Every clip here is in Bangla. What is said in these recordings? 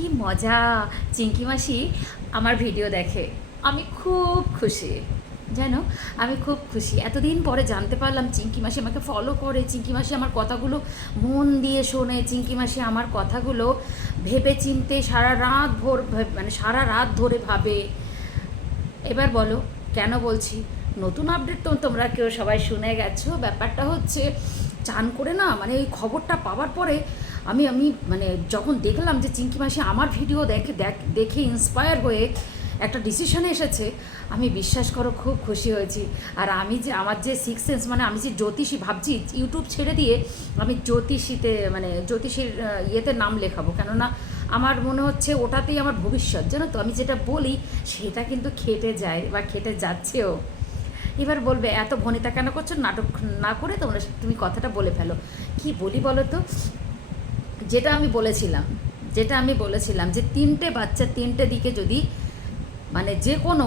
কি মজা চিঙ্কি মাসি আমার ভিডিও দেখে। আমি খুব খুশি, জানো? আমি খুব খুশি। এতদিন পরে জানতে পারলাম চিঙ্কি মাসি আমাকে ফলো করে চিঙ্কি মাসি আমার কথাগুলো মন দিয়ে শোনে চিঙ্কি মাসি আমার কথাগুলো ভেবে চিনতে সারা রাত ভোর মানে সারা রাত ধরে ভাবে। এবার বলো, কেন বলছি? নতুন আপডেট তো তোমরা কেউ সবাই শুনে গেছো। ব্যাপারটা হচ্ছে, চান করে না মানে এই খবরটা পাওয়ার পরে আমি আমি মানে যখন দেখলাম যে চিঙ্কি মাসি আমার ভিডিও দেখে, দেখ- ইন্সপায়ার হয়ে একটা ডিসিশনে এসেছে, আমি বিশ্বাস করো খুব খুশি হয়েছি। আর আমি যে, আমার যে সিক্স সেন্স মানে আমি যে জ্যোতিষী ভাবছি, ইউটিউব ছেড়ে দিয়ে আমি জ্যোতিষীতে মানে জ্যোতিষীর ইয়েতে নাম লেখাবো। কেননা আমার মনে হচ্ছে ওটাতেই আমার ভবিষ্যৎ। জানো তো, আমি যেটা বলি, সেটা কিন্তু খেটে যায় বা খেটে যাচ্ছেও। এবার বলবে, এত ভনিতা কেন করছ? নাটক না করে তোমরা, তুমি কথাটা বলে ফেলো। কি বলি বলো তো? যেটা আমি বলেছিলাম, যেটা আমি বলেছিলাম যে তিনটে বাচ্চা তিনটে দিকে যদি মানে যে কোনো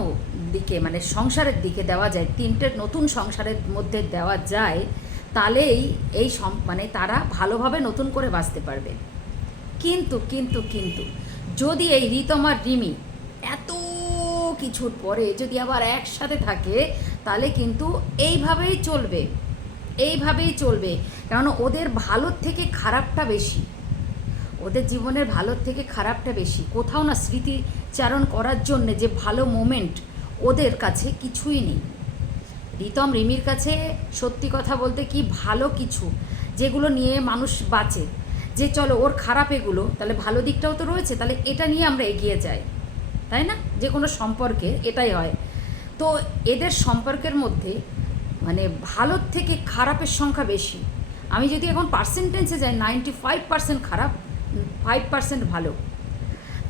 দিকে মানে সংসারের দিকে দেওয়া যায়, তিনটে নতুন সংসারের মধ্যে দেওয়া যায়, তাহলেই এই মানে তারা ভালোভাবে নতুন করে বাঁচতে পারবে। কিন্তু কিন্তু কিন্তু যদি এই রিতম আর রিমি এত কিছুর পরে যদি আবার একসাথে থাকে, তাহলে কিন্তু এইভাবেই চলবে এইভাবেই চলবে। কারণ ওদের ভালোর থেকে খারাপটা বেশি। ওদের জীবনের ভালোর থেকে খারাপটা বেশি। কোথাও না স্মৃতিচারণ করার জন্য যে ভালো মোমেন্ট ওদের কাছে কিছুই নেই। রিতম রিমির কাছে সত্যি কথা বলতে কি ভালো কিছু যেগুলো নিয়ে মানুষ বাঁচে। যে চলো ওর খারাপ এগুলো, তাহলে ভালো দিকটাও তো রয়েছে, তাহলে এটা নিয়ে আমরা এগিয়ে যাই। তাই না? যে কোনো সম্পর্কে এটাই হয়। তো এদের সম্পর্কের মধ্যে মানে ভালোর থেকে খারাপের সংখ্যা বেশি। আমি যদি এখন পার্সেন্টেন্সে যাই নাইনটি ফাইভ পার্সেন্ট খারাপ ফাইভ পার্সেন্ট ভালো।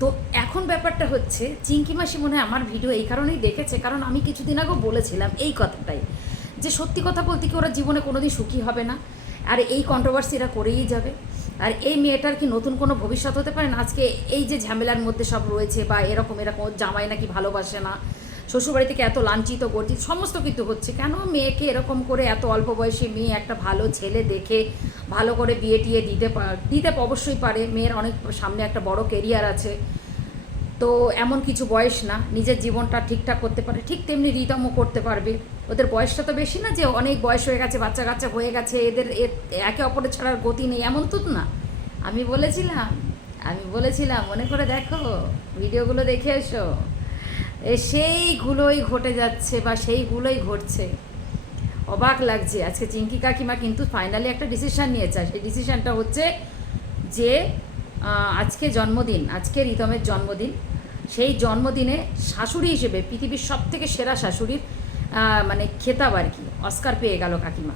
তো এখন ব্যাপারটা হচ্ছে চিঙ্কি মাসি মনে হয় আমার ভিডিও এই কারণেই দেখেছে, কারণ আমি কিছুদিন আগেও বলেছিলাম এই কথাটাই, যে সত্যি কথা বলতে কি ওরা জীবনে কোনোদিন সুখী হবে না, আর এই কন্ট্রোভার্সি এরা করেই যাবে। আর এই মেয়েটার কি নতুন কোনো ভবিষ্যৎ হতে পারে না? আজকে এই যে ঝামেলার মধ্যে সব রয়েছে বা এরকম এরকম জামাই নাকি ভালোবাসে না শ্বশুরবাড়ি থেকে এত লাঞ্ছিত গর্জিত সমস্ত কিছু হচ্ছে। কেন মেয়েকে এরকম করে এত অল্প বয়সী মেয়ে একটা ভালো ছেলে দেখে ভালো করে বিয়ে টিয়ে দিতে দিতে অবশ্যই পারে। মেয়ের অনেক সামনে একটা বড় কেরিয়ার আছে। তো এমন কিছু বয়স না, নিজের জীবনটা ঠিকঠাক করতে পারে। ঠিক তেমনি রিতমও করতে পারবে। ওদের বয়সটা তো বেশি না যে অনেক বয়স হয়ে গেছে, বাচ্চা কাচ্চা হয়ে গেছে, এদের একে অপরের ছাড়ার গতি নেই, এমন তো না। আমি বলেছিলাম আমি বলেছিলাম, মনে করে দেখো, ভিডিওগুলো দেখে এসো। সেইগুলোই ঘটে যাচ্ছে বা সেইগুলোই ঘটছে। অবাক লাগছে। আজকে চিঙ্কি কাকিমা কিন্তু ফাইনালি একটা ডিসিশান নিয়েছে। সেই ডিসিশানটা হচ্ছে যে আজকে জন্মদিন, আজকে রিতমের জন্মদিন। সেই জন্মদিনে শাশুড়ি হিসেবে পৃথিবীর সব থেকে সেরা শাশুড়ির মানে খেতাব আর কি, অস্কার পেয়ে গেল কাকিমা।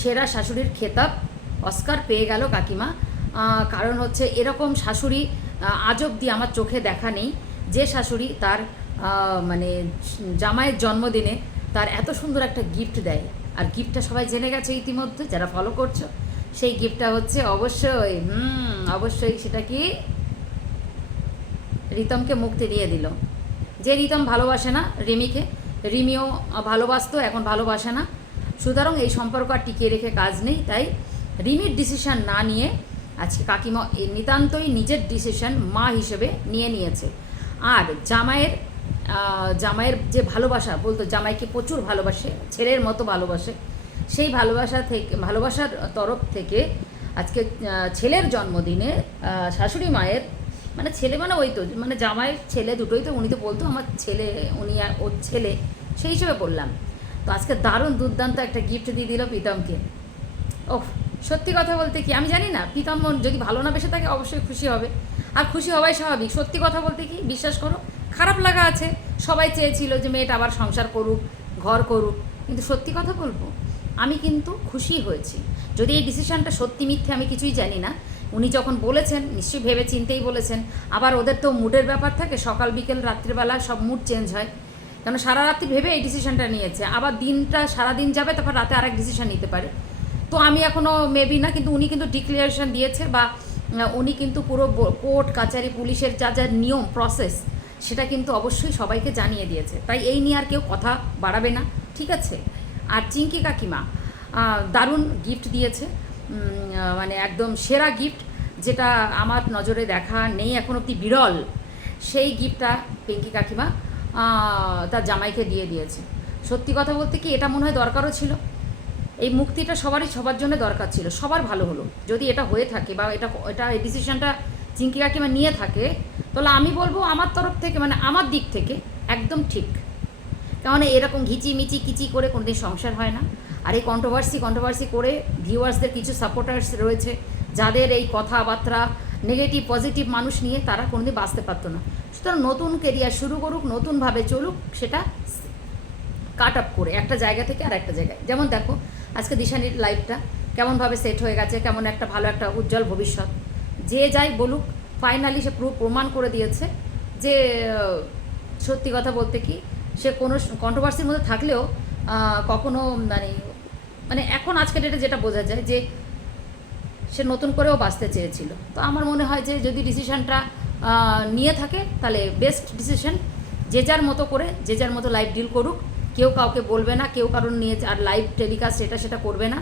সেরা শাশুড়ির খেতাব, অস্কার পেয়ে গেল কাকিমা। কারণ হচ্ছে এরকম শাশুড়ি আজ অবধি আমার চোখে দেখা নেই। যে শাশুড়ি তার মানে জামাইয়ের জন্মদিনে তার এত সুন্দর একটা গিফট দেয়। আর গিফটটা সবাই জেনে গেছে ইতিমধ্যে, যারা ফলো করছ। সেই গিফটটা হচ্ছে অবশ্যই, হুম, অবশ্যই সেটা কি? রিতমকে মুক্তি দিয়ে দিল। যে রিতম ভালোবাসে না রিমিকে, রিমিও ভালোবাসতো, এখন ভালোবাসে না। সুতরাং এই সম্পর্ক আর টিকিয়ে রেখে কাজ নেই, তাই রিমির ডিসিশন না নিয়ে আজকে কাকিমা নিতান্তই নিজের ডিসিশন মা হিসেবে নিয়ে নিয়েছে। আর জামাইয়ের জামাইয়ের যে ভালোবাসা, বলতো জামাইকে প্রচুর ভালোবাসে, ছেলের মতো ভালোবাসে, সেই ভালোবাসা থেকে, ভালোবাসার তরফ থেকে আজকে ছেলের জন্মদিনে শাশুড়ি মায়ের মানে ছেলে মানে ওই তো মানে জামাইয়ের ছেলে দুটোই তো, উনি তো বলতো আমার ছেলে, উনি আর ওর ছেলে, সেই হিসেবে বললাম। তো আজকে দারুণ দুর্দান্ত একটা গিফট দিয়ে দিল প্রীতমকে। ওহ সত্যি কথা বলতে কি, আমি জানি না, প্রীতম যদি ভালো না বেসে থাকে, অবশ্যই খুশি হবে। আর খুশি হওয়াই স্বাভাবিক। সত্যি কথা বলতে কি, বিশ্বাস করো, খারাপ লাগা আছে। সবাই চেয়েছিল যে মেয়েটা আবার সংসার করুক, ঘর করুক। কিন্তু সত্যি কথা বলব, আমি কিন্তু খুশি হয়েছি। যদি এই ডিসিশনটা সত্যি মিথ্যে, আমি কিছুই জানি না। উনি যখন বলেছেন, নিশ্চয়ই ভেবে চিনতেই বলেছেন, আবার ওদের তো মুডের ব্যাপার থাকে, সকাল, বিকেল, রাত্রিবেলা সব মুড চেঞ্জ হয়। কেন সারা রাত্রি ভেবে এই ডিসিশনটা নিয়েছে। আবার দিনটা সারা দিন যাবে, তারপর রাতে আরেক ডিসিশন নিতে পারে। তো আমি এখনও মেবি না, কিন্তু উনি কিন্তু ডিক্লারেশন দিয়েছে বা উনি কিন্তু পুরো কোর্ট, কাচারি, পুলিশের যা যা নিয়ম প্রসেস সেটা কিন্তু অবশ্যই সবাইকে জানিয়ে দিয়েছে। তাই এই নিয়ে আর কেউ কথা বাড়াবে না, ঠিক আছে? আর চিঙ্কি কাকিমা দারুণ গিফট দিয়েছে। মানে একদম সেরা গিফট যেটা আমার নজরে দেখা নেই এখন অব্দি, বিরল। সেই গিফটটা পিঙ্কি কাকিমা তার জামাইকে দিয়ে দিয়েছে। সত্যি কথা বলতে কি, এটা মনে হয় দরকারও ছিল। এই মুক্তিটা সবারই সবার জন্য দরকার ছিল, সবার ভালো হলো। যদি এটা হয়ে থাকে বা এটা এটা এই ডিসিশনটা চিঙ্কি কাকিমা নিয়ে থাকে, তাহলে আমি বলব আমার তরফ থেকে মানে আমার দিক থেকে একদম ঠিক। কারণ এরকম ঘিচি মিচি কিচি করে কোনোদিন সংসার হয় না। আর এই কন্ট্রোভার্সি কন্ট্রোভার্সি করে ভিউয়ার্সদের কিছু সাপোর্টার্স রয়েছে, যাদের এই কথাবার্তা নেগেটিভ পজিটিভ মানুষ নিয়ে তারা কোনোদিন বাঁচতে পারতো না। সুতরাং নতুন কেরিয়ার শুরু করুক, নতুনভাবে চলুক, সেটা কাট আপ করে একটা জায়গা থেকে আর একটা জায়গায়। যেমন দেখো আজকে দিশানির লাইফটা কেমনভাবে সেট হয়ে গেছে, কেমন একটা ভালো একটা উজ্জ্বল ভবিষ্যৎ। যে যাই বলুক ফাইনালি সে পুরো প্রমাণ করে দিয়েছে যে সত্যি কথা বলতে কি, সে কোনো কন্ট্রোভার্সির মধ্যে থাকলেও কখনো মানে মানে এখন আজকের ডেটে যেটা বোঝা যায় যে, সে নতুন করেও বাঁচতে চেয়েছিল। তো আমার মনে হয় যে, যদি ডিসিশানটা নিয়ে থাকে, তাহলে বেস্ট ডিসিশন যে যার মতো করে, যে যার মতো লাইভ ডিল করুক কেউ কাউকে বলবে না, কেউ কারণ নিয়ে আর লাইভ টেলিকাস্ট এটা সেটা করবে না।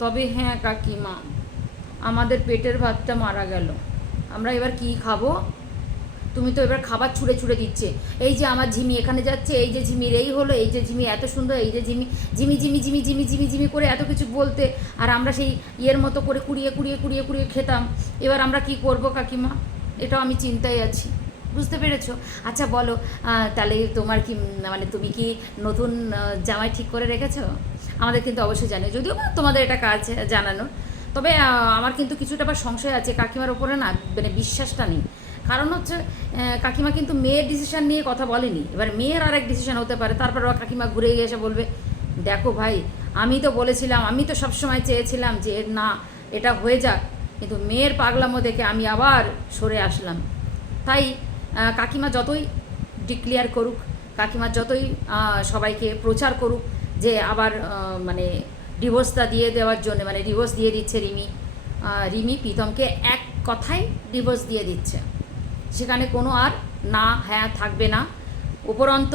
তবে হ্যাঁ কাকিমা আমাদের পেটের ভাতটা মারা গেল। আমরা এবার কি খাব? তুমি তো এবার খাবার ছুঁড়ে ছুঁড়ে দিচ্ছে। এই যে আমার ঝিমি এখানে যাচ্ছে, এই যে ঝিমির এই হলো, এই যে ঝিমি এত সুন্দর, এই যে ঝিমি ঝিমি ঝিমি ঝিমি ঝিমি ঝিমি ঝিমি করে এত কিছু বলতে, আর আমরা সেই ইয়ের মতো করে কুড়িয়ে কুড়িয়ে কুড়িয়ে কুড়িয়ে খেতাম। এবার আমরা কি করব কাকিমা এটাও আমি চিন্তায় আছি। বুঝতে পেরেছ? আচ্ছা বলো তাহলে তোমার কি মানে তুমি কি নতুন জামাই ঠিক করে রেখেছো? আমাদের কিন্তু অবশ্যই জানি, যদিও তোমাদের এটা কাজ জানানো তবে আমার কিন্তু কিছুটা আবার সংশয় আছে কাকিমার ওপরে না মানে বিশ্বাসটা নেই। কারণ হচ্ছে কাকিমা কিন্তু মেয়ের ডিসিশন নিয়ে কথা বলেনি। এবার মেয়ের আর এক ডিসিশন হতে পারে, তারপর কাকিমা ঘুরে গিয়ে এসে বলবে, দেখো ভাই, আমি তো বলেছিলাম, আমি তো সবসময় চেয়েছিলাম যে না, এটা হয়ে যাক। কিন্তু মেয়ের পাগলামো দেখে আমি আবার সরে আসলাম। তাই কাকিমা যতই ডিক্লিয়ার করুক, কাকিমা যতই সবাইকে প্রচার করুক যে আবার মানে ডিভোর্সটা দিয়ে দেওয়ার জন্য মানে ডিভোর্স দিয়ে দিচ্ছে রিমি রিমি প্রীতমকে এক কথায় ডিভোর্স দিয়ে দিচ্ছে। সেখানে কোনো আর না হ্যাঁ থাকবে না। উপরন্ত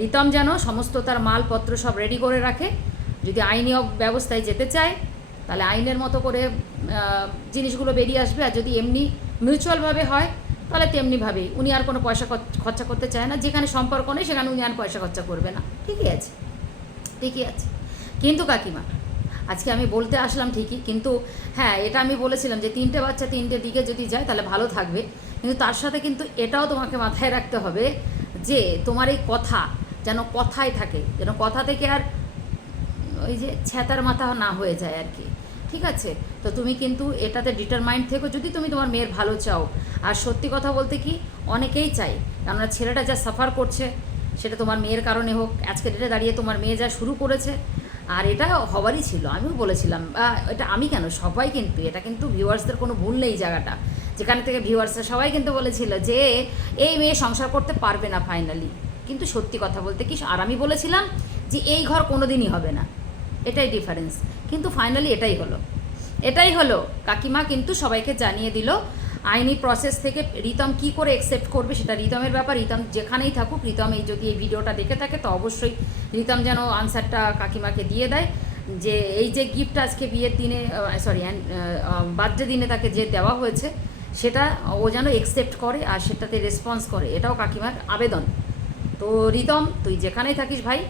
রিতম যেন সমস্ত তার মালপত্র সব রেডি করে রাখে। যদি আইনি ব্যবস্থায় যেতে চায়, তাহলে আইনের মতো করে জিনিসগুলো বেরিয়ে আসবে। আর যদি এমনি মিউচুয়ালভাবে হয়, তাহলে তেমনিভাবেই উনি আর কোনো পয়সা খরচা করতে চায় না। যেখানে সম্পর্ক নেই, সেখানে উনি আর পয়সা খরচা করবে না। ঠিকই আছে। ঠিকই আছে। কিন্তু কাকিমা, আজকে আমি বলতে আসলাম ঠিকই, কিন্তু হ্যাঁ এটা আমি বলেছিলাম যে তিনটে বাচ্চা তিনটে দিকে যদি যায়, তাহলে ভালো থাকবে। কিন্তু তার সাথে কিন্তু এটাও তোমাকে মাথায় রাখতে হবে যে তোমার এই কথা যেন কথাই থাকে, যেন কথা থেকে আর ওই যে ছ্যাতার মাথা না হয়ে যায় আর কি। ঠিক আছে? তো তুমি কিন্তু এটাতে ডিটারমাইন্ড থেকো যদি তুমি তোমার মেয়ের ভালো চাও। আর সত্যি কথা বলতে কি, অনেকেই চাই কেননা ছেলেটা যা সাফার করছে, সেটা তোমার মেয়ের কারণে হোক। আজকে ডেটে দাঁড়িয়ে তোমার মেয়ে যা শুরু করেছে, আর এটা হবারই ছিল। আমিও বলেছিলাম বা এটা আমি কেন? সবাই কিন্তু, এটা কিন্তু ভিউয়ার্সদের কোনো ভুল নেই জায়গাটা। যেখান থেকে ভিউয়ার্সরা সবাই কিন্তু বলেছিল যে, এই মেয়ে সংসার করতে পারবে না ফাইনালি কিন্তু সত্যি কথা বলতে কি, আর আমি বলেছিলাম যে, এই ঘর কোনোদিনই হবে না। এটাই ডিফারেন্স কিন্তু ফাইনালি এটাই হলো। এটাই হলো, কাকিমা কিন্তু সবাইকে জানিয়ে দিল, আইনি প্রসেস থেকে রিতম কি করে অ্যাকসেপ্ট করবে সেটা রিতমের ব্যাপার। রিতম যেখানেই থাকুক, রিতম এই যদি এই ভিডিওটা দেখে থাকে, তো অবশ্যই রিতম যেন আনসারটা কাকিমাকে দিয়ে দেয় যে এই যে গিফট আজকে বিয়ের দিনে সরি বার্থডে দিনে তাকে যে দেওয়া হয়েছে, সেটা ও যেন অ্যাকসেপ্ট করে আর সেটাতে রেসপন্স করে। এটাও কাকিমার আবেদন। তো রিতম, তুই যেখানেই থাকিস ভাই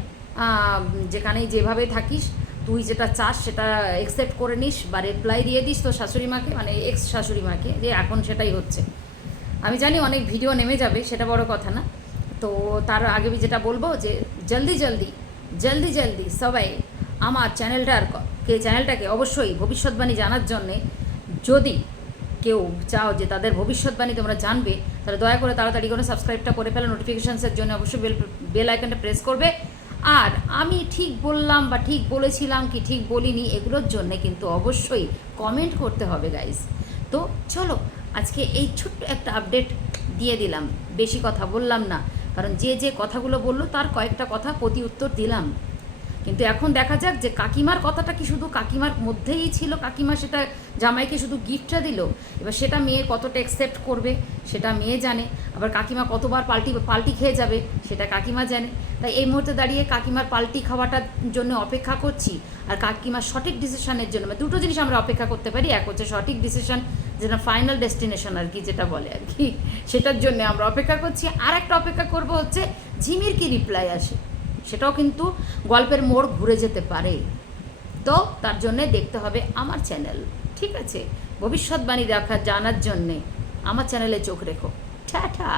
যেখানেই যেভাবে থাকিস তুই যেটা চাস সেটা অ্যাকসেপ্ট করে নিস বা রিপ্লাই দিয়ে দিস তোর শাশুড়ি মাকে মানে এক্স শাশুড়ি মাকে, যে এখন সেটাই হচ্ছে। আমি জানি অনেক ভিডিও নেমে যাবে, সেটা বড় কথা না। তো তার আগে আমি যেটা বলব যে জলদি জলদি জলদি জলদি সবাই আমার চ্যানেলটার ক- কে চ্যানেলটাকে অবশ্যই ভবিষ্যৎবাণী জানার জন্যে যদি কেউ চাও যে তাদের ভবিষ্যৎবাণী তোমরা জানবে, তাহলে দয়া করে তাড়াতাড়ি করে সাবস্ক্রাইবটা করে ফেলো। নোটিফিকেশানসের জন্য অবশ্যই বেল বেল আইকনটা প্রেস করবে। আর আমি ঠিক বললাম বা ঠিক বলেছিলাম কি ঠিক বলিনি এগুলোর জন্য কিন্তু অবশ্যই কমেন্ট করতে হবে গাইজ তো চলো, আজকে এই ছোট্ট একটা আপডেট দিয়ে দিলাম। বেশি কথা বললাম না, কারণ যে যে কথাগুলো বলল তার কয়েকটা কথা প্রতি উত্তর দিলাম। কিন্তু এখন দেখা যাক যে কাকিমার কথাটা কি শুধু কাকিমার মধ্যেই ছিল, কাকিমা সেটা জামাইকে শুধু গিফটটা দিল, এবার সেটা মেয়ে কতটা অ্যাকসেপ্ট করবে সেটা মেয়ে জানে, আবার কাকিমা কতবার পাল্টি পাল্টি খেয়ে যাবে সেটা কাকিমা জানে। তাই এই মুহূর্তে দাঁড়িয়ে কাকিমার পাল্টি খাওয়াটার জন্য অপেক্ষা করছি, আর কাকিমার সঠিক ডিসিশনের জন্য মানে দুটো জিনিস আমরা অপেক্ষা করতে পারি, এক হচ্ছে সঠিক ডিসিশন যেটা ফাইনাল ডেস্টিনেশন আর কি যেটা বলে আর কি, সেটার জন্য আমরা অপেক্ষা করছি। আর একটা অপেক্ষা করব হচ্ছে ঝিমির কি রিপ্লাই আসে। সেটাও কিন্তু গল্পের মোড় ঘুরে যেতে পারে। তো তার জন্যে দেখতে হবে আমার চ্যানেল, ঠিক আছে? ভবিষ্যৎবাণী দেখা জানার জন্যে আমার চ্যানেলে চোখ রেখো। টাটা!